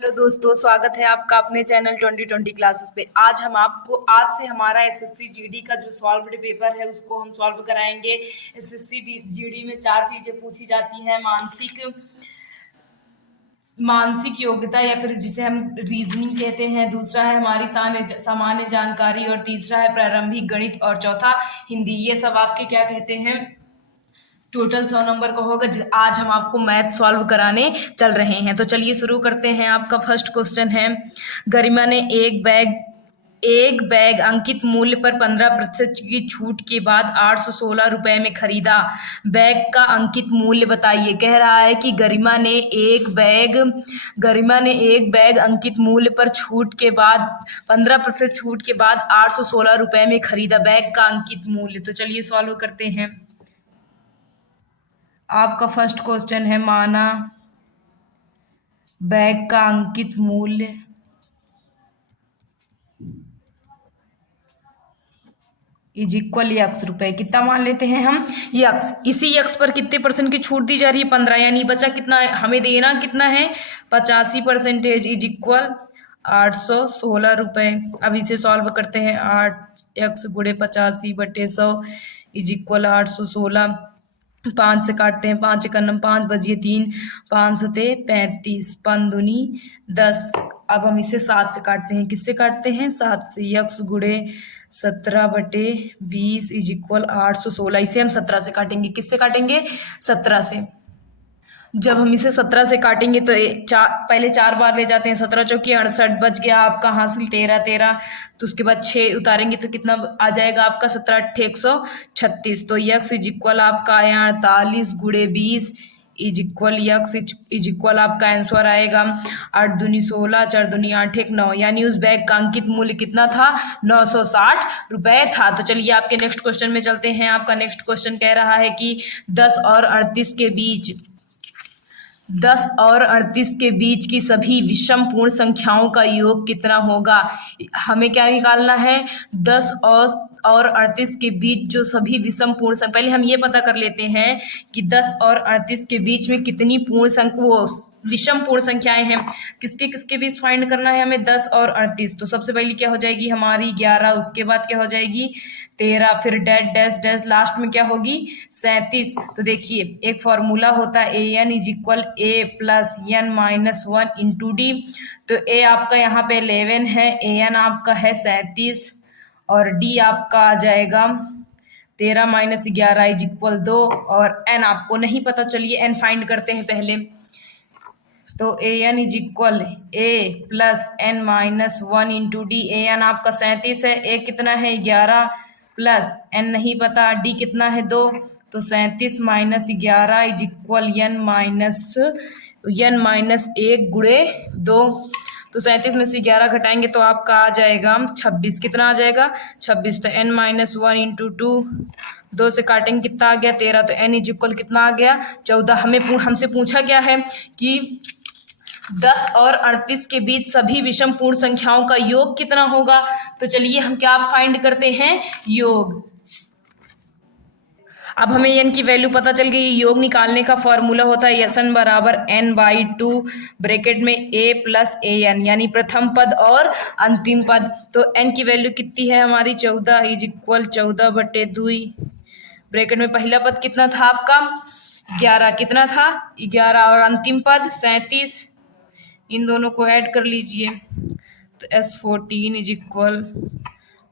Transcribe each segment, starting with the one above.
Hello दोस्तों, स्वागत है आपका अपने चैनल 2020 क्लासेस पे। आज से हमारा एसएससी जीडी का जो सॉल्व्ड पेपर है उसको हम सॉल्व कराएंगे। एसएससी जीडी में 4 चीजें पूछी जाती हैं। मानसिक योग्यता या फिर जिसे हम रीजनिंग कहते हैं, दूसरा है हमारी सामान्य जानकारी, और तीसरा है प्रारंभिक गणित, और चौथा हिंदी। ये सब आपके क्या कहते हैं, टोटल 100 नंबर का होगा। आज हम आपको मैथ सॉल्व कराने चल रहे हैं, तो चलिए शुरू करते हैं। आपका फर्स्ट क्वेश्चन है, गरिमा ने एक बैग अंकित मूल्य पर 15% की छूट के बाद 816 रुपए में खरीदा। बैग का अंकित मूल्य बताइए। कह रहा है कि गरिमा ने एक बैग अंकित मूल्य पर छूट के बाद 15% छूट के बाद 816 रुपए में खरीदा। बैग का अंकित मूल्य, तो चलिए सॉल्व करते हैं। आपका फर्स्ट क्वेश्चन है, माना बैग का अंकित मूल्य इज इक्वल यक्स रुपए। कितना मान लेते हैं हम, यक्स। इसी यक्स पर कितने परसेंट की छूट दी जा रही है, 15, यानी बचा कितना है, हमें देना कितना है, 85% इज इक्वल 816 रुपए। अब इसे सॉल्व करते हैं। 8x गुणे 85/100 इज इक्वल 816। 5 से काटते हैं, 5 का नम 5 बजिए 3, 5 सते 35, 5 दूनी 10। अब हम इसे 7 से काटते हैं। किससे काटते हैं, 7 से। यक्स गुणे 17/20 इज इक्वल 816। इसे हम 17 से काटेंगे। किससे काटेंगे, 17 से। जब हम इसे 17 से काटेंगे तो पहले 4 बार ले जाते हैं। 17 चौकी 68, बच गया आपका हासिल 13। तो उसके बाद 6 उतारेंगे तो कितना आ जाएगा आपका, 17 136। तो यक्स इज इक्वल आपका आया 48 गुणे 20 is equal x is equal आपका आंसर आएगा 8 दूनी 16, 4 दूनी 8, 1 9। यानी उस बैग का अंकित मूल्य कितना था, 960 रुपए था। तो चलिए आपके नेक्स्ट क्वेश्चन में चलते हैं। आपका नेक्स्ट क्वेश्चन कह रहा है कि 10 और 38 के बीच की सभी विषम पूर्ण संख्याओं का योग कितना होगा। हमें क्या निकालना है, 10 और 38 के बीच जो सभी विषम पूर्ण, पहले हम ये पता कर लेते हैं कि 10 और 38 के बीच में कितनी विषम पूर्ण संख्याएं हैं। किसके किसके बीच फाइंड करना है हमें, 10 और 38। तो सबसे पहले क्या हो जाएगी हमारी 11, उसके बाद क्या हो जाएगी 13, फिर डैश डैश, लास्ट में क्या होगी 37। तो देखिए एक फॉर्मूला होता है an is equal a plus n minus 1 into D. तो a आपका यहाँ पे 11 है, an आपका है 37, और d आपका आ जाएगा 13 माइनस 11 इज इक्वल 2, और n आपको नहीं पता। चलिए n फाइंड करते हैं पहले। तो an is equal a plus n minus 1 into D. an आपका 37 है, a कितना है 11, प्लस n नहीं पता, d कितना है 2। तो 37 minus 11 is equal n minus 1 गुणे 2। तो 37 में से 11 घटाएंगे तो आपका आ जाएगा 26। कितना आ जाएगा 26। तो n माइनस 1 इंटू 2, 2 से काटेंगे कितना आ गया 13। तो n इज इक्वल कितना आ गया 14। हमसे पूछा क्या है कि 10 और 38 के बीच सभी विषम पूर्ण संख्याओं का योग कितना होगा। तो चलिए हम क्या फाइंड करते हैं, योग। अब हमें n की वैल्यू पता चल गई। योग निकालने का फॉर्मूला होता है Sn बराबर n/2 ब्रैकेट में a प्लस an, यानी प्रथम पद और अंतिम पद। तो n की वैल्यू कितनी है हमारी 14 इज इक्वल 14/2। ब्रैकेट में पहला पद कितना था आपका 11, कितना था 11, और अंतिम पद 37। इन दोनों को ऐड कर लीजिए। तो S14 इज इक्वल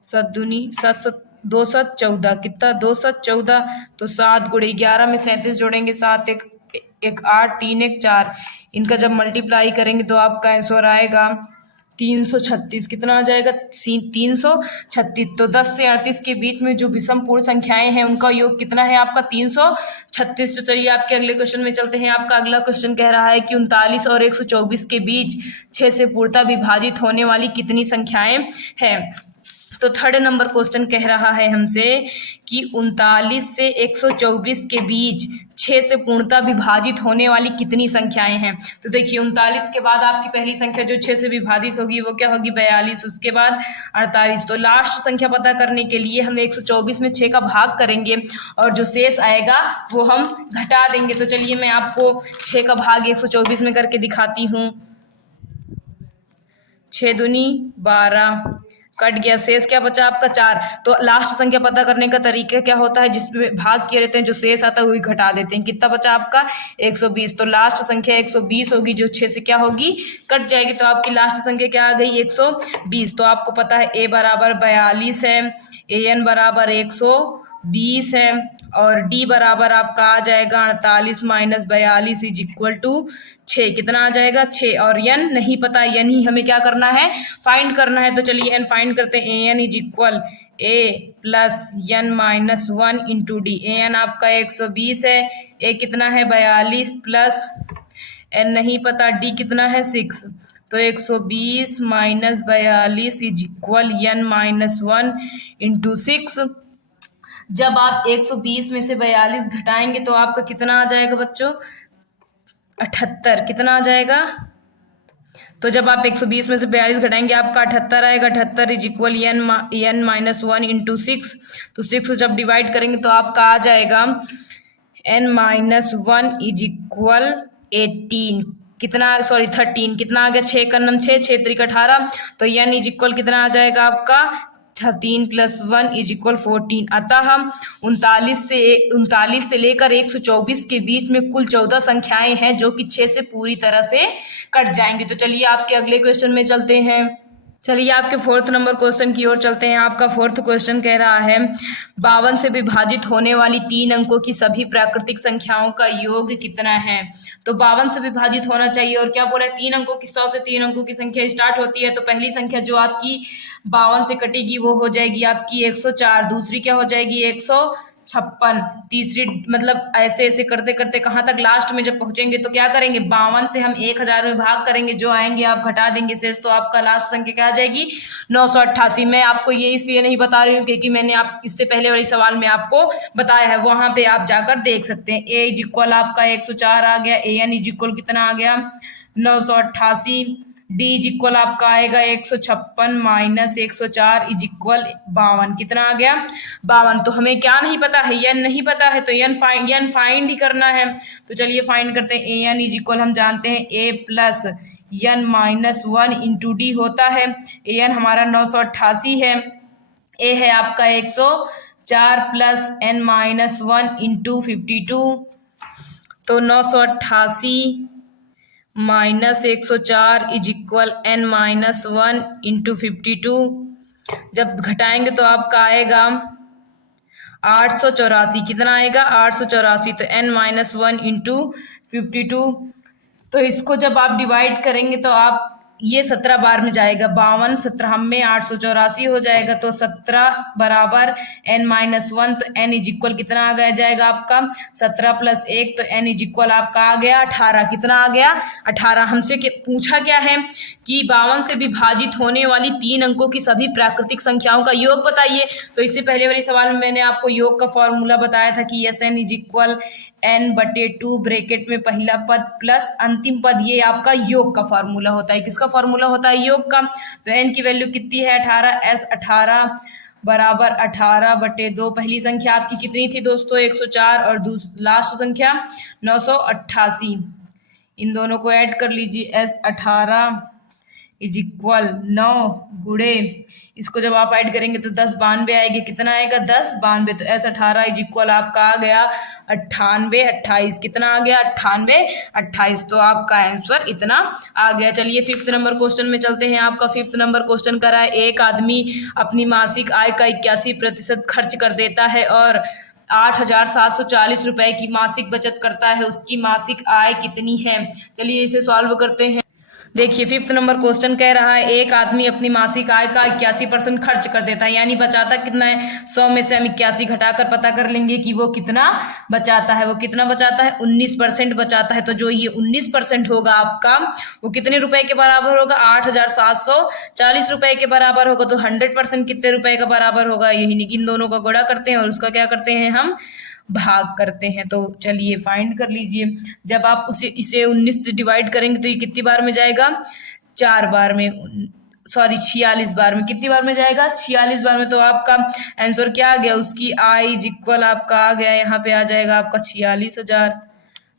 7 दूनी 7 2 7 14, कितना 2 7 14। तो 7 गुणे 11 में 37 जोड़ेंगे, 7 1 8, 3 1 4। इनका जब मल्टीप्लाई करेंगे तो आपका आंसर आएगा 336। कितना आ जाएगा 336। तो 10 से 38 के बीच में जो विषम पूर्ण संख्याएं हैं उनका योग कितना है आपका 336। तो चलिए आपके अगले क्वेश्चन में चलते हैं। आपका अगला क्वेश्चन कह रहा है कि 39 और 124 के बीच 6 से पूर्णतः विभाजित होने वाली कितनी संख्याएं हैं। तो थर्ड नंबर क्वेश्चन कह रहा है हमसे कि 39 से 124 के बीच 6 से पूर्णतः विभाजित होने वाली कितनी संख्याएं हैं। तो देखिए 39 के बाद आपकी पहली संख्या जो 6 से विभाजित होगी वो क्या होगी 42, उसके बाद 48। तो लास्ट संख्या पता करने के लिए हम 124 में 6 का भाग करेंगे और जो शेष आएगा वो हम घटा देंगे। तो चलिए मैं आपको 6 का भाग 124 में करके दिखाती हूँ। 6 दूनी 12, कट गया, शेष क्या बचा आपका 4। तो लास्ट संख्या पता करने का तरीका क्या होता है, जिसमें भाग किए रहते हैं जो शेष आता है वही घटा देते हैं। कितना बचा आपका 120। तो लास्ट संख्या 120 होगी, जो 6 से क्या होगी कट जाएगी। तो आपकी लास्ट संख्या क्या आ गई 120। तो आपको पता है a बराबर 42 है, an बराबर 120 है और d बराबर आपका आ जाएगा 48 माइनस 42 इज इक्वल टू 6। कितना आ जाएगा 6। और n नहीं पता, n ही हमें क्या करना है फाइंड करना है। तो चलिए n फाइंड करते हैं। an is equal a plus n minus 1 into D. an आपका 120 है, a कितना है 42 प्लस n नहीं पता d कितना है 6। तो 120 minus 42 is equal n minus 1 into 6। जब आप 120 में से 42 घटाएंगे तो आपका कितना आ जाएगा बच्चों 78। कितना आ जाएगा, तो जब आप 120 में से 42 घटाएंगे आपका 78 आएगा। 78 is equal n minus 1 into 6। तो 6 जब डिवाइड करेंगे तो आपका आ जाएगा n माइनस 1 इज इक्वल 18। कितना 13। कितना आ गया 6 का 6, 6 3 18। तो n इज इक्वल कितना आ जाएगा आपका 13 प्लस 1 इज इक्वल 14। अतः हम 39 से लेकर 124 के बीच में कुल 14 संख्याएं हैं जो कि 6 से पूरी तरह से कट जाएंगे। तो चलिए आपके अगले क्वेश्चन में चलते हैं। चलिए आपके 4th नंबर क्वेश्चन की ओर चलते हैं। आपका 4th क्वेश्चन कह रहा है 52 से विभाजित होने वाली 3 अंकों की सभी प्राकृतिक संख्याओं का योग कितना है। तो 52 से विभाजित होना चाहिए और क्या बोला है 3 अंकों की, 100 से 3 अंकों की संख्या स्टार्ट होती है। तो पहली संख्या जो आपकी 52 से कटेगी वो हो जाएगी आपकी 104, दूसरी क्या हो जाएगी 156, तीसरी मतलब ऐसे ऐसे करते करते कहाँ तक लास्ट में जब पहुंचेंगे तो क्या करेंगे 52 से हम 1000 में भाग करेंगे, जो आएंगे आप घटा देंगे शेष। तो आपका लास्ट संख्या क्या आ जाएगी 988। मैं आपको ये इसलिए नहीं बता रही हूँ क्योंकि मैंने आप इससे पहले वाली सवाल में आपको बताया है, वहां पे आप जाकर देख सकते हैं। ए इज इक्वल आपका 104 आ गया, ए एन इज इक्वल कितना आ गया 988, डी इज इक्वल आपका आएगा 156 माइनस 104 इज इक्वल 52। कितना आ गया 52। तो हमें क्या नहीं पता है एन नहीं पता है, तो एन फाइंड ही करना है। तो चलिए फाइंड करते हैं। ए एन इज इक्वल हम जानते हैं a plus n minus 1 into d होता है। ए एन हमारा 988 है, ए है आपका 104 प्लस एन माइनस 1 इंटू 52। तो 988 minus 104 is equal n minus 1 into 52। जब घटाएंगे तो आपका आएगा 884। कितना आएगा 884। तो n माइनस 1 इंटू 52। तो इसको जब आप डिवाइड करेंगे तो आप ये 17 बार में जाएगा, 52 17 में 884 हो जाएगा। तो 17 बराबर n माइनस 1। तो n इज इक्वल कितना आ गया जाएगा आपका 17 प्लस 1। तो n इज इक्वल आपका आ गया 18। कितना आ गया 18। हमसे पूछा क्या है कि 52 से विभाजित होने वाली 3 अंकों की सभी प्राकृतिक संख्याओं का योग बताइए। तो इससे पहले वाली सवाल में मैंने आपको योग का फॉर्मूला बताया था कि S n is equal n/2 bracket में पहला पद प्लस अंतिम पद, ये आपका योग का फॉर्मूला होता है। किसका फॉर्मूला होता है योग का। तो n की वैल्यू कितनी है 18, s 18 बराबर 18/2। पहली संख्या आपकी कितनी थी दोस्तों 104 और लास्ट संख्या 988। इन दोनों को ऐड कर लीजिए, s 18 इज इक्वल 9 गुणे, इसको जब आप ऐड करेंगे तो 10 92 आएगी। कितना आएगा 10 92। तो s 18 इज इक्वल आपका आ गया 98 28। कितना आ गया 98 28। तो आपका आंसर इतना आ गया। चलिए 5th नंबर क्वेश्चन में चलते हैं। आपका 5th नंबर क्वेश्चन करा है एक आदमी अपनी मासिक आय का 81% खर्च कर देता है और 8,740 रुपए की मासिक बचत करता है। उसकी मासिक आय कितनी है। चलिए इसे सॉल्व करते हैं। देखिए 5th नंबर क्वेश्चन कह रहा है एक आदमी अपनी मासिक आय का 81% खर्च कर देता है, यानी बचाता कितना है 100 में से हम 81 घटाकर पता कर लेंगे कि वो कितना बचाता है। वो कितना बचाता है 19% बचाता है। तो जो ये 19% होगा आपका वो कितने रुपए के बराबर होगा 8,740 रुपए के बराबर होगा। तो 100% कितने रुपए का बराबर होगा, यही इन दोनों का गुणा करते हैं और उसका क्या करते हैं हम भाग करते हैं। तो चलिए फाइंड कर लीजिए। जब आप इसे 19 से डिवाइड करेंगे तो ये कितनी बार में जाएगा 4 बार में, सॉरी 46 बार में। कितनी बार में जाएगा 46 बार में। तो आपका आंसर क्या आ गया, उसकी आई इज इक्वल आपका आ गया, यहाँ पे आ जाएगा आपका 46,000।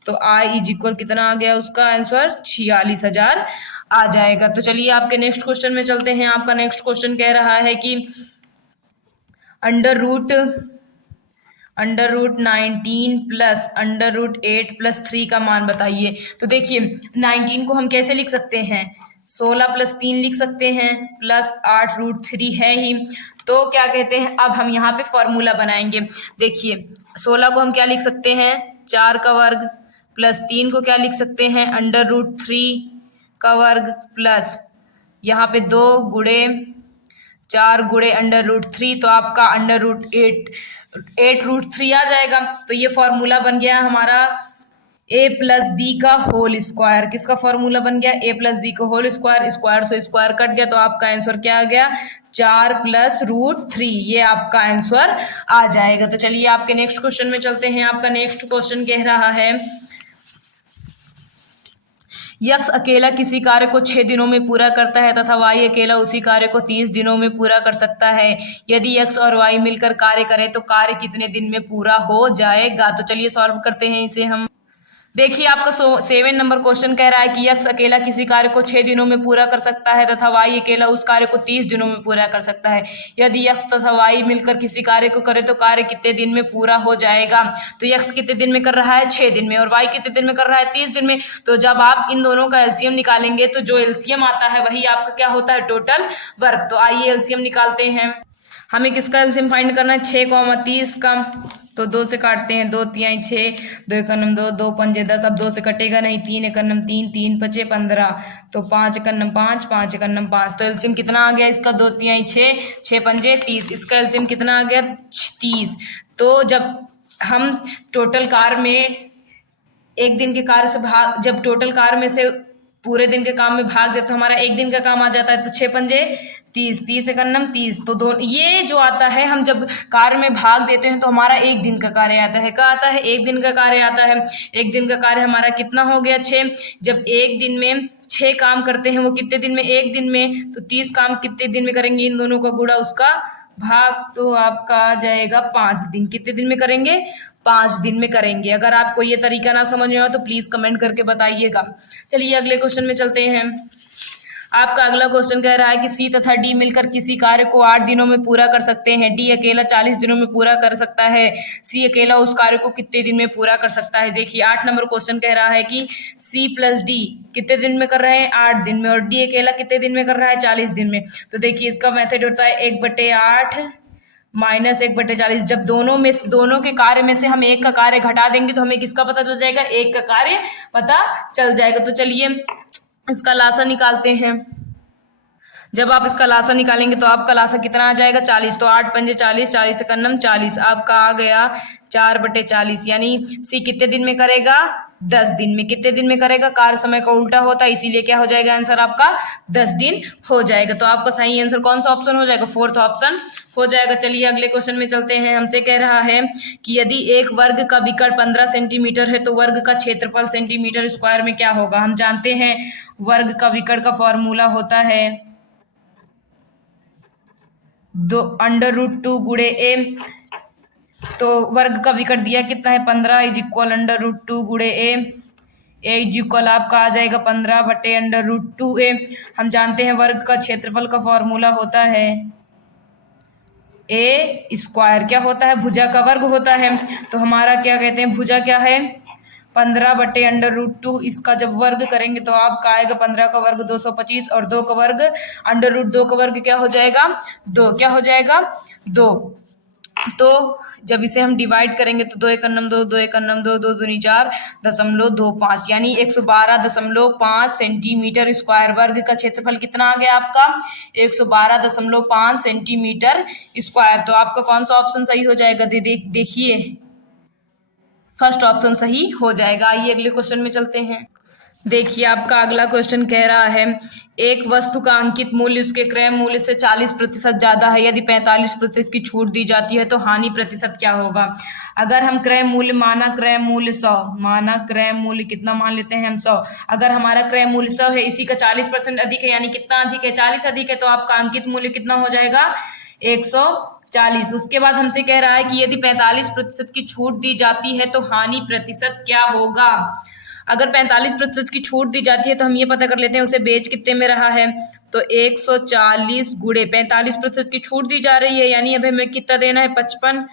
तो आई इज इक्वल कितना आ गया, उसका आंसर 46,000 आ जाएगा। तो चलिए आपके नेक्स्ट क्वेश्चन में चलते हैं। आपका नेक्स्ट क्वेश्चन कह रहा है कि under root 19 plus under root 8 plus 3 का मान बताइए। तो देखिए 19 को हम कैसे लिख सकते हैं, 16 प्लस 3 लिख सकते हैं, प्लस 8 रूट 3 है ही। तो क्या कहते हैं, अब हम यहाँ पे फॉर्मूला बनाएंगे। देखिए 16 को हम क्या लिख सकते हैं, 4 का वर्ग, प्लस 3 को क्या लिख सकते हैं, अंडर रूट 3 का वर्ग, प्लस यहाँ पे 2 गुणे 4 गुणे अंडर रूट 3, तो आपका अंडर रूट 8 रूट 3 आ जाएगा। तो ये फॉर्मूला बन गया हमारा a प्लस बी का होल स्क्वायर। किसका फॉर्मूला बन गया, a प्लस बी का होल स्क्वायर, स्क्वायर से स्क्वायर कट गया, तो आपका आंसर क्या आ गया, 4 प्लस रूट 3, ये आपका आंसर आ जाएगा। तो चलिए आपके नेक्स्ट क्वेश्चन में चलते हैं। आपका नेक्स्ट क्वेश्चन कह रहा है, यक्स अकेला किसी कार्य को 6 दिनों में पूरा करता है तथा वाई अकेला उसी कार्य को 30 दिनों में पूरा कर सकता है। यदि यक्स और वाई मिलकर कार्य करें तो कार्य कितने दिन में पूरा हो जाएगा। तो चलिए सॉल्व करते हैं इसे हम। देखिए आपका 7 नंबर क्वेश्चन कह रहा है कि यक्स अकेला किसी कार्य को 6 दिनों में पूरा कर सकता है तथा वाई अकेला उस कार्य को 30 दिनों में पूरा कर सकता है। यदि यक्स तथा वाई मिलकर किसी कार्य को करे तो कार्य कितने दिन में पूरा हो जाएगा। तो यक्स कितने दिन में कर रहा है, 6 दिन में, और वाई कितने दिन में कर रहा है, 30 दिन में। तो जब आप इन दोनों का एलसीएम निकालेंगे तो जो एलसीएम आता है वही आपका क्या होता है, टोटल वर्क। तो आइए एलसीएम निकालते हैं। हमें किसका एलसीएम फाइंड करना है, 6,30 का। तो 2 से काटते हैं, 2 तिहाई 6, 2 एकन्नम 2, 2 पंजे 10। अब 2 से कटेगा नहीं, 3 एकन्नम 3, 3 पचे 15, तो 5 एकन्नम 5, 5 एकन्नम 5। तो एलसीएम कितना आ गया इसका, 2 तिहाई 6, 6 पंजे 30। इसका एलसीएम कितना आ गया, 30। तो जब हम टोटल कार्य में एक दिन के कार्य से भाग, जब टोटल कार्य में से पूरे दिन के काम में भाग दे तो हमारा एक दिन का काम आ जाता है। तो 6 पंजे 30, 30 एकन्नम 30। तो दोनों ये जो आता है, हम जब कार्य में भाग देते हैं तो हमारा एक दिन का कार्य आता है। क्या आता है, एक दिन का कार्य आता है। एक दिन का कार्य हमारा कितना हो गया, 6। जब एक दिन में 6 काम करते हैं, वो कितने दिन में, एक दिन में। तो 30 काम कितने दिन में करेंगे, इन दोनों का गुणा उसका भाग, तो आपका आ जाएगा 5 दिन। कितने दिन में करेंगे, 5 दिन में करेंगे। अगर आपको ये तरीका ना समझ में आए तो प्लीज कमेंट करके बताइएगा। चलिए अगले क्वेश्चन में चलते हैं। आपका अगला क्वेश्चन कह रहा है कि सी तथा डी मिलकर किसी कार्य को 8 दिनों में पूरा कर सकते हैं। डी अकेला 40 दिनों में पूरा कर सकता है। सी अकेला उस कार्य को कितने दिन में पूरा कर सकता है। देखिए 8 नंबर क्वेश्चन कह रहा है कि सी प्लस डी कितने दिन में कर रहे हैं, 8 दिन में, और डी अकेला कितने दिन में कर रहा है, 40 दिन में। तो देखिए इसका मेथड होता है 1/8 माइनस 1/40। जब दोनों के कार्य में से हम एक का कार्य घटा देंगे तो हमें किसका पता चल जाएगा, एक का कार्य पता चल जाएगा। तो चलिए इसका लासा निकालते हैं। जब आप इसका लासा निकालेंगे तो आपका लासा कितना आ जाएगा, 40। तो 8 पंजे 40, 40 एकन्नम 40, आपका आ गया 4/40। यानी सी कितने दिन में करेगा, 10 दिन में। कितने दिन में करेगा, कार्य समय का उल्टा होता है, इसीलिए क्या हो जाएगा, आंसर आपका 10 दिन हो जाएगा। तो आपका सही आंसर कौन सा ऑप्शन हो जाएगा, 4th ऑप्शन हो जाएगा। चलिए अगले क्वेश्चन में चलते हैं। हमसे कह रहा है कि यदि एक वर्ग का विकर्ण 15 सेंटीमीटर है तो वर्ग का क्षेत्रफल सेंटीमीटर स्क्वायर में क्या होगा। हम जानते हैं वर्ग का विकर्ण का फॉर्मूला होता है √2 गुणे ए। तो वर्ग का विकर्ण दिया कितना है, 15 इज इक्वल √2 गुणे ए इज इक्वल आपका आ जाएगा 15/√2a। हम जानते हैं वर्ग का क्षेत्रफल का फॉर्मूला होता है ए स्क्वायर। क्या होता है, भुजा का वर्ग होता है। तो हमारा क्या कहते हैं, भुजा क्या है, 15/√2। इसका जब वर्ग करेंगे तो आपका आएगा 15 का वर्ग 225, और 2 का वर्ग √2 का वर्ग क्या हो जाएगा, 2। क्या हो जाएगा, 2। तो जब इसे हम डिवाइड करेंगे तो 2 एकन्नम 2, 2 एकन्नम 2, 2 दूनी 4 .25, यानी 112.5 सेंटीमीटर स्क्वायर। वर्ग का क्षेत्रफल कितना आ गया आपका, 112.5 सेंटीमीटर स्क्वायर। तो आपका कौन सा ऑप्शन सही हो जाएगा, देखिए फर्स्ट ऑप्शन सही हो जाएगा। आइए अगले क्वेश्चन में चलते हैं। देखिए आपका अगला क्वेश्चन कह रहा है एक वस्तु का अंकित मूल्य उसके क्रय मूल्य से 40% ज्यादा है। यदि 45% की छूट दी जाती है तो हानि प्रतिशत क्या होगा। अगर हम क्रय मूल्य माना क्रय मूल्य 100, माना क्रय मूल्य कितना मान लेते हैं हम 100। अगर हमारा क्रय मूल्य 100 है, इसी का 40% अधिक है, यानी कितना अधिक है, 40 अधिक है, तो आपका अंकित मूल्य कितना हो जाएगा, 140। उसके बाद हमसे कह रहा है कि यदि 45% की छूट दी जाती है तो हानि प्रतिशत क्या होगा। अगर 45% की छूट दी जाती है तो हम ये पता कर लेते हैं उसे बेच कितने में रहा है। तो 140 गुणे 45% की छूट दी जा रही है, यानी अब हमें कितना देना है 55/100।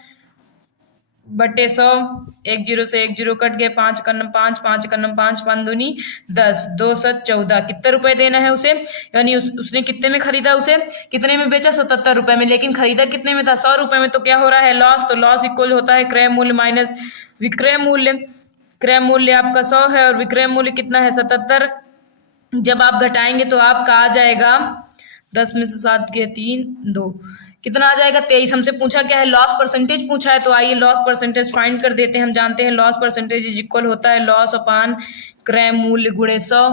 10 से 10 कट गए, 5 कन्नम 5, 5 कन्नम 5, 5 दूनी 10, 214। कितने रुपए देना है उसे, यानी उसने कितने में खरीदा, उसे कितने में बेचा 77 रुपए में, लेकिन खरीदा कितने में था 100 रुपए में। तो क्या हो रहा है लॉस, तो लॉस इक्वल होता है क्रय मूल्य माइनस विक्रय मूल्य। क्रय मूल्य आपका 100 है और विक्रय मूल्य कितना है 77। जब आप घटाएंगे तो आपका आ जाएगा 10 में से 7 गए 3 2, कितना आ जाएगा 23। हमसे पूछा क्या है लॉस परसेंटेज पूछा है, तो आइए लॉस परसेंटेज फाइंड कर देते हैं। हम जानते हैं लॉस परसेंटेज इज इक्वल होता है लॉस अपान क्रय मूल्य गुणे 100।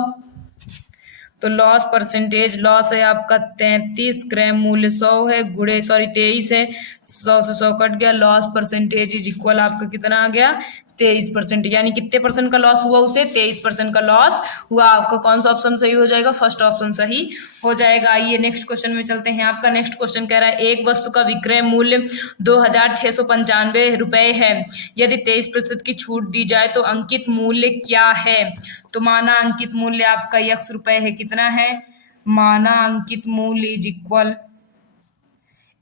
तो लॉस परसेंटेज, लॉस है आपका 33, क्रय मूल्य 100 है, गुणे 23 है, 100 से 100 कट गया, लॉस परसेंटेज इज इक्वल आपका कितना आ गया 23%। यानी कितने परसेंट का लॉस हुआ उसे, 23% का लॉस हुआ। आपका कौन सा ऑप्शन सही हो जाएगा, फर्स्ट ऑप्शन सही हो जाएगा। आइए नेक्स्ट क्वेश्चन में चलते हैं। आपका नेक्स्ट क्वेश्चन कह रहा है एक वस्तु का विक्रय मूल्य 2695 रुपए है, यदि 23% की छूट दी जाए तो अंकित मूल्य क्या है। तो माना अंकित मूल्य आपका x रुपए है, कितना है, माना अंकित मूल्य इज इक्वल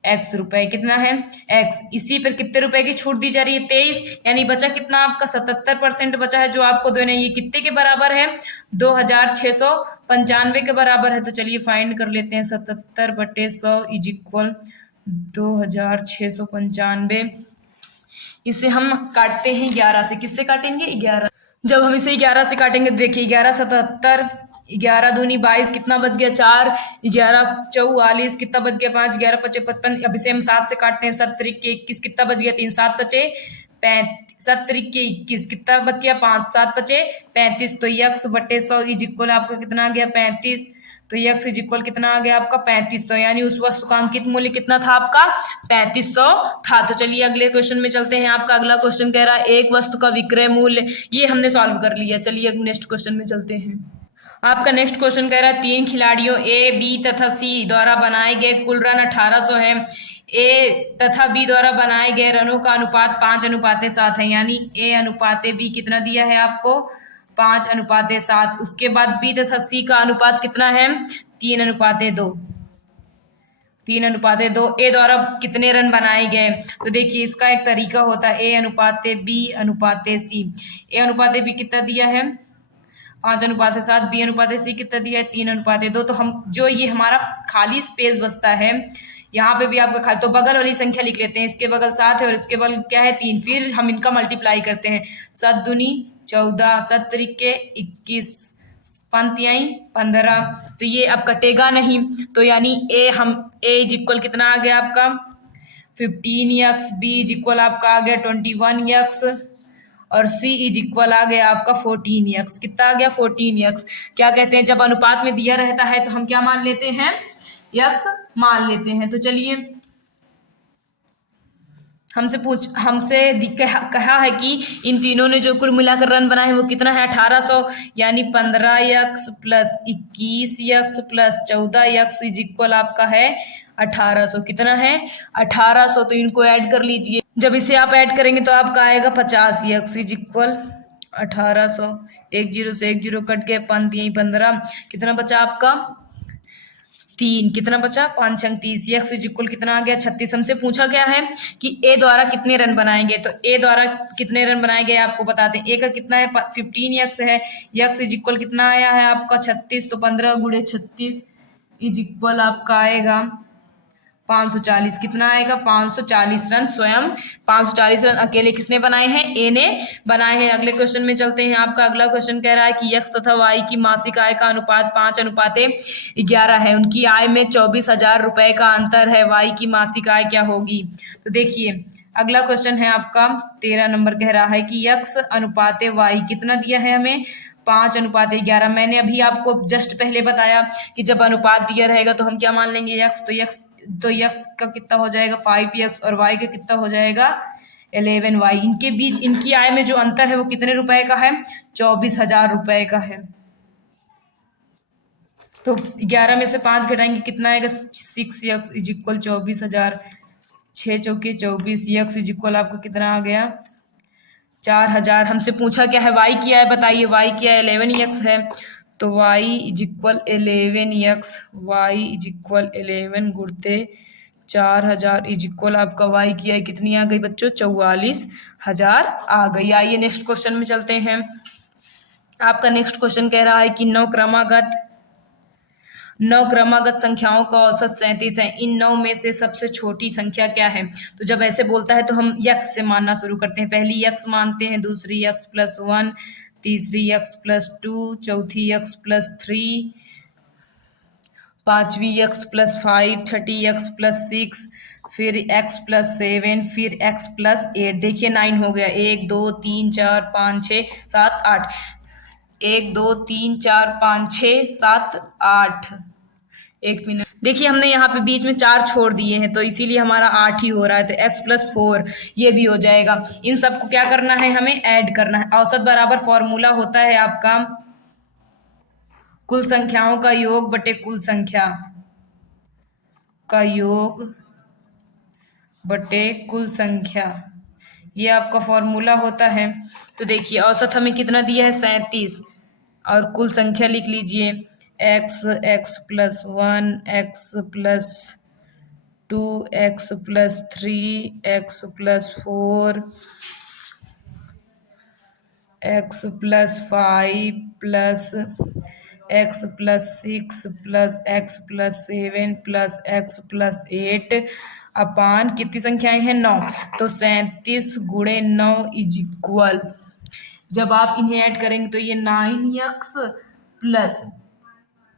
x रुपए, कितना है x। इसी पर कितने रुपए की छूट दी जा रही है 23, यानी बचा कितना आपका 77% बचा है जो आपको देना है। ये कितने के बराबर है 2695 के बराबर है। तो चलिए फाइंड कर लेते हैं 77/100 इज इक्वल 2695। इसे हम काटते हैं 11 से, किससे काटेंगे 11। जब हम इसे 11 से काटेंगे तो देखिए 11 77, 11 दूनी 22, कितना बच गया 4, 11 44, कितना बच गया 5, 11 5 55। अब इसे हम 7 से काटते हैं, 7 3 21, कितना बच गया 3, 7 बचे 35, 7 3 21, कितना बच गया 5, 7 बचे 35। तो x/100 इज इक्वल आपका कितना आ गया 35। तो x इज इक्वल कितना आ गया आपका 3500, यानी उस वस्तु का अंकित मूल्य कितना था आपका 3500 था। तो चलिए अगले क्वेश्चन में चलते हैं। आपका अगला क्वेश्चन कह रहा है एक वस्तु का विक्रय मूल्य, ये हमने सॉल्व कर लिया। चलिए नेक्स्ट क्वेश्चन में चलते हैं। आपका नेक्स्ट क्वेश्चन कह रहा है 3 खिलाड़ियों ए, बी तथा सी द्वारा बनाए गए कुल रन 1800 है। ए तथा बी द्वारा बनाए गए रनों का अनुपात 5:7 है, यानी ए अनुपात बी कितना दिया है आपको 5:7। उसके बाद बी तथा सी का अनुपात कितना है 3:2, 3:2। ए द्वारा कितने रन बनाए गए, तो देखिए इसका एक तरीका होता है ए अनुपात बी अनुपात सी। ए अनुपात बी कितना दिया है 5:7, बी अनुपात सी कितना दिया है 3:2। तो हम जो ये हमारा खाली स्पेस बचता है यहाँ पे भी आपका खाली, तो बगल वाली संख्या लिख लेते हैं। इसके बगल 7 है और इसके बगल क्या है 3, फिर हम इनका मल्टीप्लाई करते हैं। 7 दूनी 14, 7 त्रिके 21, पंक्तियाँ 15। तो ये अब कटेगा नहीं, तो यानी ए इज इक्वल कितना आ गया आपका 15x, बी इज इक्वल आपका आ गया 21x और सी इज इक्वल आ गया आपका 14x। कितना आ गया 14x। क्या कहते हैं जब अनुपात में दिया रहता है तो हम क्या मान लेते हैं x मान लेते हैं। तो चलिए हमसे कहा है कि इन तीनों ने जो कुल मिलाकर रन बनाए हैं वो कितना है 1800, यानी 15x plus 21x plus 14x is equal आपका है 1800। कितना है 1800। तो इनको ऐड कर लीजिए, जब इसे आप ऐड करेंगे तो आपका आएगा 50x इज इक्वल 1800। 10 से 10 कट के 15, कितना बचा आपका 3, कितना बचा 5 छंग 30। x इज इक्वल कितना आ गया 36। हमसे पूछा गया है कि ए द्वारा कितने रन बनाएंगे, तो ए द्वारा कितने रन बनाए गए आपको बताते हैं। ए का कितना है 15x है, x इज इक्वल कितना आया है आपका 36। तो 15 गुणे 36 इज इक्वल आपका आएगा 540। कितना आएगा 540 रन। स्वयं 540 रन अकेले किसने बनाए हैं ए ने बनाए हैं। अगले क्वेश्चन में चलते हैं। आपका अगला क्वेश्चन कह रहा है कि x तथा y की मासिक आय का अनुपात 5:11 है। उनकी आय में 24,000 रुपए का अंतर है, y की मासिक आय क्या होगी। तो देखिए अगला क्वेश्चन है आपका 13 नंबर कह रहा है कि x अनुपात y कितना दिया है हमें 5:11। मैंने अभी आपको जस्ट पहले बताया कि जब अनुपात दिया रहेगा तो हम क्या मान लेंगे x, तो x का कितना हो जाएगा 5x और y का कितना हो जाएगा 11y। इनके बीच इनकी आय में जो अंतर है वो कितने रुपए का है 24,000 रुपए का है। तो 11 में से 5 घटाएंगे कितना आएगा 6x इज इक्वल 24,000, 6 चौके 24, x इज इक्वल आपको कितना आ गया 4000। हमसे पूछा क्या है, वाई क्या है, बताइए वाई क्या है, 11x है। तो y is equal 11x, y is equal 11 गुणते 4000 इज इक्वल आपका y की आई कितनी आ गई बच्चों, 44,000 आ गई। आइए नेक्स्ट क्वेश्चन में चलते हैं। आपका नेक्स्ट क्वेश्चन कह रहा है कि नौ क्रमागत संख्याओं का औसत 37 है। इन 9 में से सबसे छोटी संख्या क्या है। तो जब ऐसे बोलता है तो हम यक्स से मानना शुरू करते हैं। पहली यक्स मानते हैं, दूसरी यक्स प्लस 1, तीसरी यक्स प्लस 2, चौथी यक्स प्लस 3, पांचवी यक्स प्लस 5, छठी यक्स प्लस 6, फिर x प्लस 7, फिर x प्लस 8। देखिए 9 हो गया, 1 2 3 4 5 6 7 8, 1 2 3 4 5 6 7 8। एक मिनट, देखिए हमने यहाँ पे बीच में 4 छोड़ दिए हैं तो इसीलिए हमारा 8 ही हो रहा है। तो x प्लस 4 ये भी हो जाएगा। इन सबको क्या करना है, हमें ऐड करना है। औसत बराबर फॉर्मूला होता है आपका कुल संख्याओं का योग बटे कुल संख्या का योग बटे कुल संख्या, ये आपका फॉर्मूला होता है। तो देखिए औसत हमें कितना दिया है, 37, और कुल संख्या लिख लीजिए x plus 1, x plus 2, x plus 3, x plus 4, x plus 5 plus x plus 6 plus x plus 7 plus x plus 8 अपान कितनी संख्याएं हैं, 9। तो 37 गुणे 9 इज इक्वल, जब आप इन्हें ऐड करेंगे तो ये 9x प्लस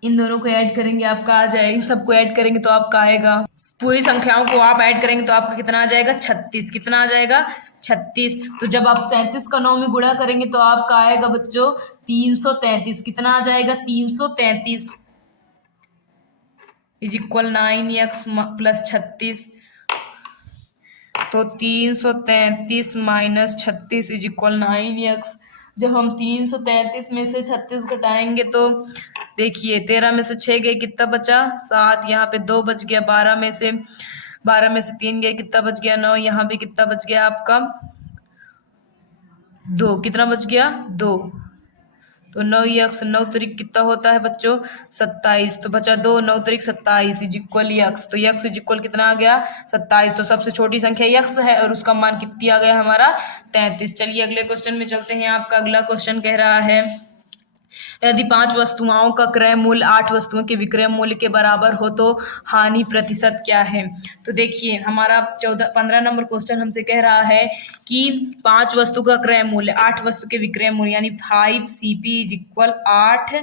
इन दोनों को ऐड करेंगे आपका आ जाएगा, इन सबको ऐड करेंगे तो आपका आएगा, पूरी संख्याओं को आप ऐड करेंगे तो आपका कितना आ जाएगा, 36। कितना आ जाएगा, 36। तो जब आप 37 का 9 में गुणा करेंगे तो आपका आएगा बच्चों 333। कितना आ जाएगा, 333 इज इक्वल 9x प्लस 36। तो 333 माइनस 36 इज इक्वल 9x। जब हम 333 में से 36 घटाएंगे तो देखिए 13 में से 6 गए, कितना बचा, 7, यहाँ पे 2 बच गया, 12 में से 3 गए, कितना बच गया, 9, यहाँ पे कितना बच गया आपका 2, कितना बच गया 2। तो 9x 9 तरीक कितना होता है बच्चों, 27। तो बचा 2, 9 तरीक 27 इज इक्वल x। तो x इज इक्वल कितना आ गया, 27। तो सबसे छोटी संख्या x है और उसका मान कितनी आ गया हमारा, 33। चलिए अगले क्वेश्चन में चलते हैं। आपका अगला क्वेश्चन कह रहा है यदि 5 वस्तुओं का क्रय मूल्य 8 वस्तुओं के विक्रय मूल्य के बराबर हो तो हानि प्रतिशत क्या है। तो देखिए हमारा 15 नंबर क्वेश्चन हमसे कह रहा है कि 5 वस्तु का क्रय मूल्य 8 वस्तु के विक्रय मूल्य यानी 5 CP इज इक्वल 8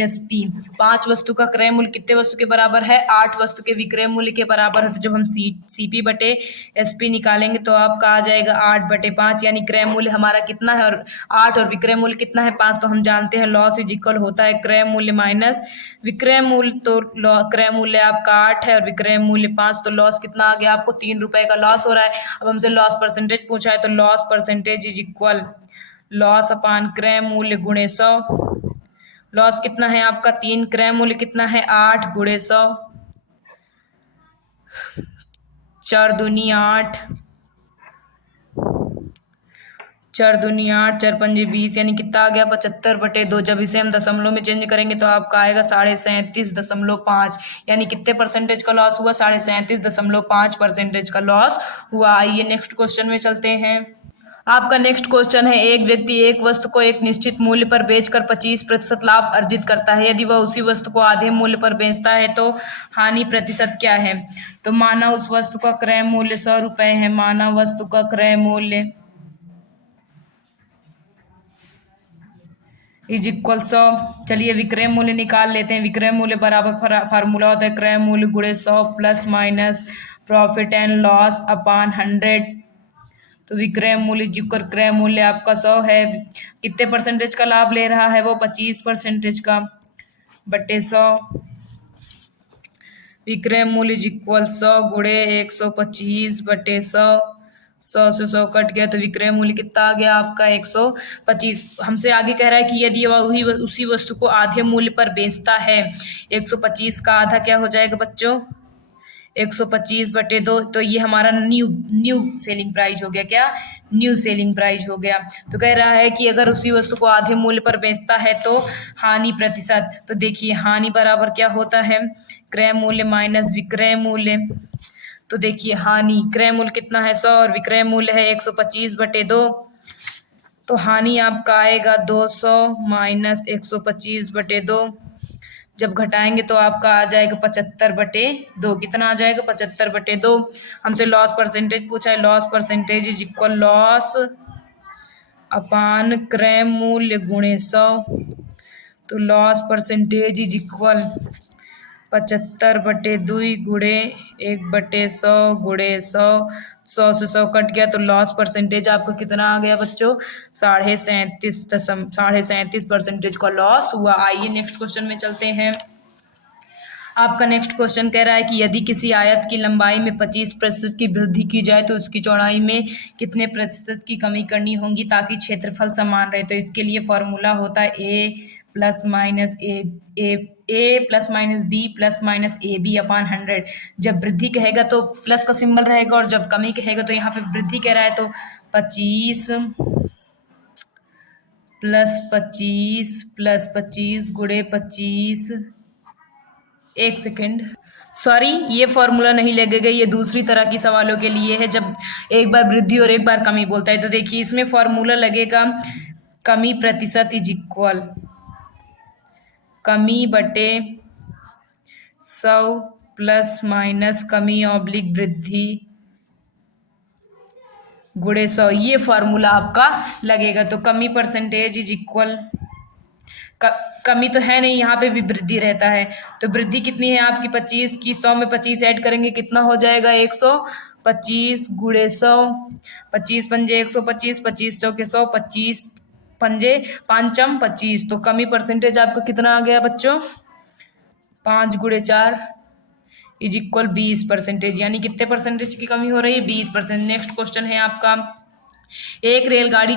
SP। 5 वस्तु का क्रय मूल्य कितने वस्तु के बराबर है, 8 वस्तु के विक्रय मूल्य के बराबर है। तो जब हम CP बटे SP निकालेंगे तो आपका आ जाएगा 8 बटे 5, यानी क्रय मूल्य हमारा कितना है, और 8 और विक्रय मूल्य कितना है, 5। तो हम जानते हैं लॉस इज इक्वल होता है क्रय मूल्य माइनस विक्रय मूल्य। तो क्रय मूल्य आपका 8 है और विक्रय मूल्य 5, तो लॉस कितना आ गया आपको, 3 रुपए का लॉस हो रहा है। अब हमसे लॉस परसेंटेज पूछा है तो loss percentage is equal loss upon क्रय मूल्य गुणे 100। लॉस कितना है आपका 3, क्रय मूल्य कितना है 8 गुणे 100, 4 दूनी 8, 4 दूनी 8, 4 पंजे 20, यानी कितना आ गया 75 बटे 2। जब इसे हम दशमलव में चेंज करेंगे तो आपका आएगा 37.5, यानी कितने परसेंटेज का लॉस हुआ, 37.5% का लॉस हुआ। आइए नेक्स्ट क्वेश्चन में चलते हैं। आपका नेक्स्ट क्वेश्चन है एक व्यक्ति एक वस्तु को एक निश्चित मूल्य पर बेचकर 25% लाभ अर्जित करता है। यदि वह उसी वस्तु को आधे मूल्य पर बेचता है तो हानि प्रतिशत क्या है। तो माना उस वस्तु का क्रय मूल्य 100 रुपए है, माना वस्तु का क्रय मूल्य इज इक्वल 100। चलिए विक्रय मूल्य निकाल लेते हैं। विक्रय मूल्य बराबर फार्मूला होता है क्रय मूल्य गुणे 100 plus minus profit and loss upon 100। तो विक्रय मूल्य जिक्र क्रय मूल्य आपका 100 है, कितने परसेंटेज का लाभ ले रहा है वो 25% का, बटे 100। विक्रय मूल्य इक्वल 100 गुणे 125 बटे 100, 100 से 100 कट गया तो विक्रय मूल्य कितना आ गया आपका 125। हमसे आगे कह रहा है कि यदि वह उसी वस्तु को आधे मूल्य पर बेचता है, 125 का आधा क्या हो जाएगा बच्चों 125 बटे 2। तो ये हमारा न्यू सेलिंग प्राइस हो गया, क्या न्यू सेलिंग प्राइस हो गया। तो कह रहा है कि अगर उसी वस्तु को आधे मूल्य पर बेचता है तो हानि प्रतिशत। तो देखिए हानि बराबर क्या होता है, क्रय मूल्य माइनस विक्रय मूल्य। तो देखिए हानि, क्रय मूल्य कितना है 100 और विक्रय मूल्य है 125/2। तो हानि आपका आएगा 200 माइनस 125/2। जब घटाएंगे तो आपका आ जाएगा 75/2। कितना आ जाएगा 75/2। हमसे लॉस परसेंटेज पूछा है, loss percentage is equal loss upon क्रय मूल्य गुणे 100। तो लॉस परसेंटेज इज इक्वल 75/2 गुणे 1/100 गुणे 100। 100 से 100 कट गया तो लॉस परसेंटेज आपका कितना आ गया बच्चों, 37.37% का लॉस हुआ। आइए नेक्स्ट क्वेश्चन में चलते हैं। आपका नेक्स्ट क्वेश्चन कह रहा है कि यदि किसी आयत की लंबाई में 25% की वृद्धि की जाए तो उसकी चौड़ाई में कितने प्रतिशत की कमी करनी होगी ताकि क्षेत्रफल समान रहे। तो इसके लिए फॉर्मूला होता है a plus minus b plus minus a b upon 100। जब वृद्धि कहेगा तो प्लस का सिंबल रहेगा और जब कमी कहेगा तो यहाँ पे वृद्धि कह रहा है तो 25 प्लस 25 गुणे 25। एक सेकेंड, सॉरी ये फॉर्मूला नहीं लगेगा, ये दूसरी तरह की सवालों के लिए है जब एक बार वृद्धि और एक बार कमी बोलता है। तो देखिए इसमें फॉर्मूला लगेगा कमी प्रतिशत इज इक्वल कमी बटे 100 प्लस माइनस कमी ऑब्लिक वृद्धि गुणे 100। ये फॉर्मूला आपका लगेगा। तो कमी परसेंटेज इज इक्वल, कमी तो है नहीं, यहाँ पे भी वृद्धि रहता है। तो वृद्धि कितनी है आपकी 25 की, 100 में 25 ऐड करेंगे कितना हो जाएगा 125 गुणे 100। 25 पंजे 125, 25 चौके 100, 25 पंजे पांचम 25। तो कमी परसेंटेज आपका कितना आ गया बच्चों, 5 गुणे 4 इज इक्वल 20%। यानी कितने परसेंटेज की कमी हो रही है, 20%। नेक्स्ट क्वेश्चन है आपका, एक रेलगाड़ी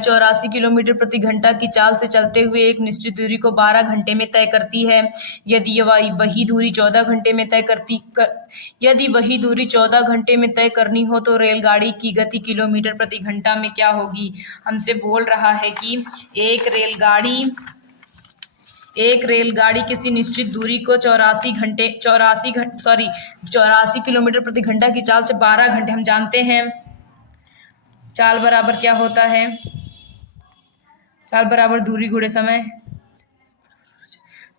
84 किलोमीटर प्रति घंटा की चाल से चलते हुए एक निश्चित दूरी को 12 घंटे में तय करती है। यदि वही दूरी 14 घंटे में तय करनी हो तो रेलगाड़ी की गति किलोमीटर प्रति घंटा में क्या होगी। हमसे बोल रहा है कि एक रेलगाड़ी किसी निश्चित दूरी को 84 किलोमीटर प्रति घंटा की चाल से 12 घंटे, हम जानते हैं चाल बराबर क्या होता है, चाल बराबर दूरी गुणे समय।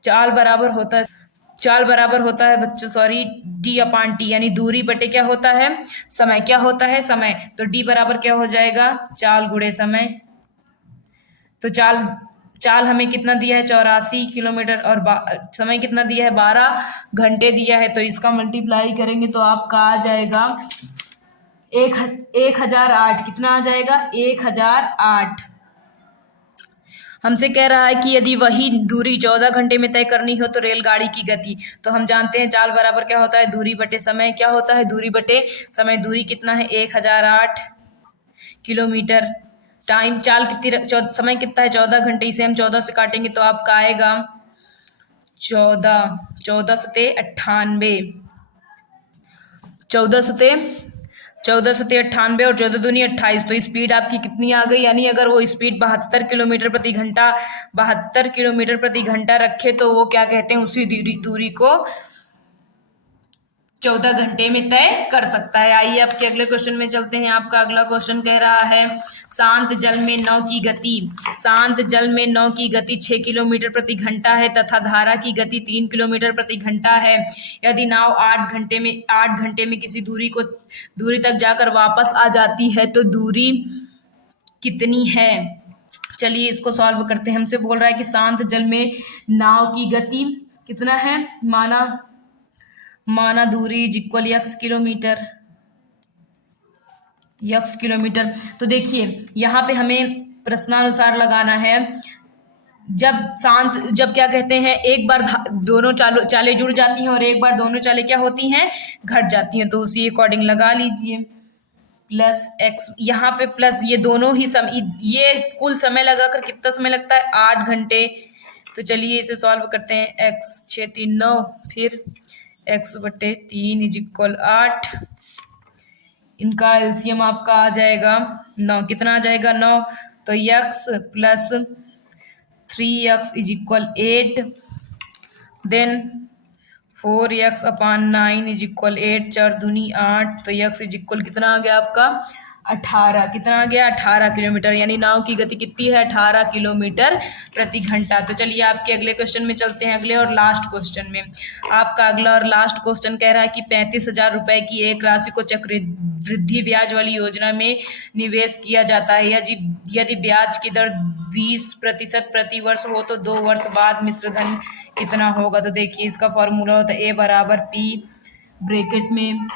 चाल बराबर होता है बच्चों डी अपान टी, यानी दूरी बटे क्या होता है, समय। क्या होता है, समय। तो डी बराबर क्या हो जाएगा, चाल गुणे समय। तो चाल हमें कितना दिया है 84 किलोमीटर और समय कितना दिया है 12 घंटे दिया है। तो इसका मल्टीप्लाई करेंगे तो आपका आ जाएगा 1008। कितना आ जाएगा 1008। हमसे कह रहा है कि यदि वही दूरी 14 घंटे में तय करनी हो तो रेलगाड़ी की गति। तो हम जानते हैं चाल बराबर क्या होता है, दूरी बटे समय। क्या होता है, दूरी बटे समय। दूरी कितना है 1008 किलोमीटर। टाइम चाल कितनी, समय कितना है 14 घंटे। इसे हम 14 से काटेंगे तो आपका आएगा 14 सते 98, 14 सते 98 और 14 दूनी 28। तो स्पीड आपकी कितनी आ गई, यानी अगर वो स्पीड 72 किलोमीटर प्रति घंटा रखे तो वो क्या कहते हैं, उसी दूरी को 14 घंटे में तय कर सकता है। आइए आपके अगले क्वेश्चन में चलते हैं। आपका अगला क्वेश्चन कह रहा है शांत जल में नाव की गति 6 किलोमीटर प्रति घंटा है तथा धारा की गति 3 किलोमीटर प्रति घंटा है। यदि नाव 8 घंटे में किसी दूरी तक जाकर वापस आ जाती है तो दूरी कितनी है। चलिए इसको सॉल्व करते हैं। हमसे बोल रहा है कि शांत जल में नाव की गति कितना है, माना दूरी इज इक्वल यक्स किलोमीटर। तो देखिए यहाँ पे हमें प्रश्नानुसार लगाना है। जब क्या कहते हैं, एक बार दोनों चालें जुड़ जाती हैं और एक बार दोनों चालें क्या होती हैं, घट जाती हैं। तो उसी अकॉर्डिंग लगा लीजिए प्लस एक्स, यहाँ पे प्लस ये दोनों ही ये कुल समय लगाकर कितना समय लगता है 8 घंटे। तो चलिए इसे सॉल्व करते हैं। एक्स 6 3 9, फिर x/3 इज इक्वल 8 इनका एलसीएम आपका आ जाएगा 9। कितना आ जाएगा 9। तो x plus 3x is equal 8, then 4x upon 9 is equal 8, 4 दूनी 8, तो x इज इक्वल कितना आ गया आपका 18। कितना आ गया 18 किलोमीटर, यानी नाव की गति कितनी है 18 किलोमीटर प्रति घंटा। तो चलिए आपके अगले क्वेश्चन में चलते हैं, अगले और लास्ट क्वेश्चन में। आपका अगला और लास्ट क्वेश्चन कह रहा है कि 35,000 रुपए की एक राशि को चक्रवृद्धि ब्याज वाली योजना में निवेश किया जाता है। यदि ब्याज की दर 20% प्रति वर्ष हो तो 2 वर्ष बाद मिश्र धन कितना होगा। तो देखिए इसका फॉर्मूला होता है A बराबर P ब्रैकेट में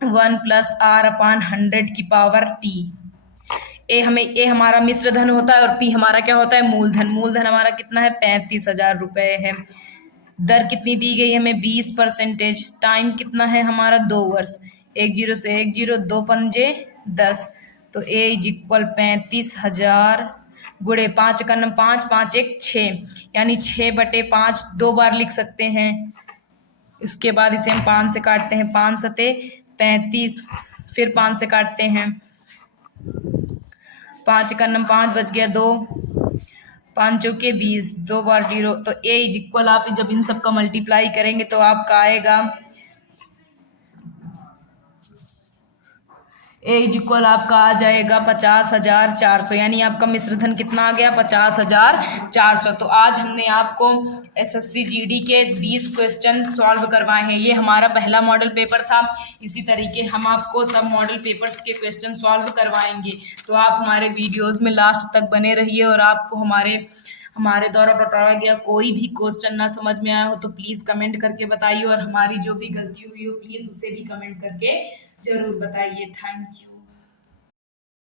1 प्लस R अपान 100 की पावर T। ए हमारा मिश्र धन होता है और P हमारा क्या होता है मूलधन। मूलधन हमारा कितना है 35,000 रुपए है। दर कितनी दी गई है हमें 20%। टाइम कितना है हमारा 2 वर्ष। 10 से 10, 2 पंजे 10, तो A इज इक्वल 35,000 गुणे 5 का नम 5, 5 1 6, यानी 6/5 2 बार लिख सकते हैं। इसके बाद इसे हम 5 से काटते हैं, 5 सते 35, फिर 5 से काटते हैं, 5 का नम 5 बच गया 2, 5 चौके 20, 2 बार 0। तो A इज इक्वल आप जब इन सब का मल्टीप्लाई करेंगे तो आपका आएगा A इज इक्वल आपका आ जाएगा 50,400, यानी आपका मिश्र धन कितना आ गया 50,400। तो आज हमने आपको SSC GD के 20 क्वेश्चन सॉल्व करवाए हैं। ये हमारा पहला मॉडल पेपर था। इसी तरीके हम आपको सब मॉडल पेपर्स के क्वेश्चन सॉल्व करवाएंगे। तो आप हमारे वीडियोस में लास्ट तक बने रहिए, और आपको हमारे द्वारा बताया गया कोई भी क्वेश्चन ना समझ में आया हो तो प्लीज़ कमेंट करके बताइए, और हमारी जो भी गलती हुई हो प्लीज़ उसे भी कमेंट करके जरूर बताइए। Thank you.